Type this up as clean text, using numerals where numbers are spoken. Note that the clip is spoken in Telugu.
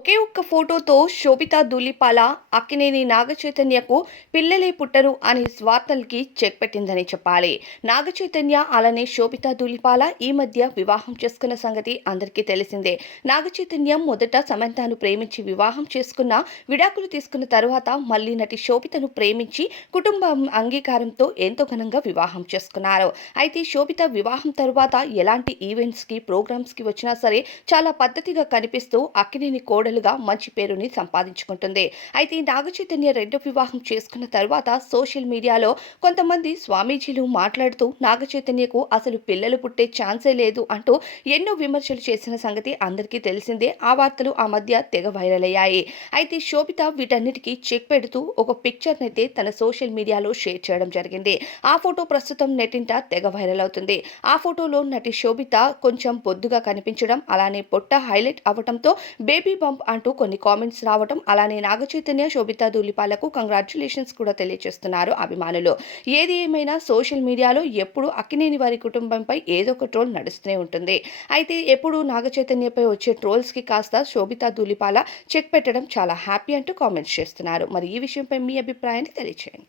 ఒకే ఒక్క ఫోటోతో శోభితా ధూళిపాల అక్కినేని నాగచైతన్యకు పిల్లలే పుట్టరు అని వార్తలకి చెక్ పెట్టిందని చెప్పాలి. నాగచైతన్య అలానే శోభితా ధూళిపాల ఈ మధ్య వివాహం చేసుకున్న సంగతి అందరికీ తెలిసిందే. నాగచైతన్య మొదట సమంతను ప్రేమించి వివాహం చేసుకున్న, విడాకులు తీసుకున్న తరువాత మళ్ళీ నటి శోభితను ప్రేమించి కుటుంబం అంగీకారంతో ఎంతో ఘనంగా వివాహం చేసుకున్నారు. అయితే శోభిత వివాహం తరువాత ఎలాంటి ఈవెంట్స్కి, ప్రోగ్రామ్స్కి వచ్చినా సరే చాలా పద్ధతిగా కనిపిస్తూ అక్కినేని కోడలుగా మంచి పేరుని సంపాదించుకుంటుంది. అయితే ఈ నాగచైతన్య రెండో వివాహం చేసుకున్న తరువాత సోషల్ మీడియాలో కొంతమంది స్వామీజీలు మాట్లాడుతూ నాగచైతన్యకు అసలు పిల్లలు పుట్టే ఛాన్సే లేదు అంటూ ఎన్నో విమర్శలు చేసిన సంగతి అందరికీ తెలిసిందే. ఆ వార్తలు ఆ మధ్య తెగ వైరల్ అయ్యాయి. అయితే శోభిత వీటన్నిటికీ చెక్ పెడుతూ ఒక పిక్చర్ నైతే తన సోషల్ మీడియాలో షేర్ చేయడం జరిగింది. ఆ ఫోటో ప్రస్తుతం నెట్టింట తెగ వైరల్ అవుతుంది. ఆ ఫోటోలో నటి శోభిత కొంచెం బొద్దుగా కనిపించడం, అలానే పొట్ట హైలైట్ అవ్వడంతో బేబీ బంప్ అంటూ కొన్ని కామెంట్స్ రావడం, అలానే నాగచైతన్య, శోభితా ధూళిపాలకు కంగ్రాచ్యులేషన్స్ కూడా తెలియజేస్తున్నారు అభిమానులు. ఏది ఏమైనా సోషల్ మీడియాలో ఎప్పుడు అక్కినేని వారి కుటుంబంపై ఏదో ఒక ట్రోల్ నడుస్తూనే ఉంటుంది. అయితే ఎప్పుడు నాగచైతన్యపై వచ్చే ట్రోల్స్కి కాస్త శోభితా ధూళిపాల చెక్ పెట్టడం చాలా హ్యాపీ అంటూ కామెంట్స్ చేస్తున్నారు. మరి ఈ విషయంపై మీ అభిప్రాయాన్ని తెలియజేయండి.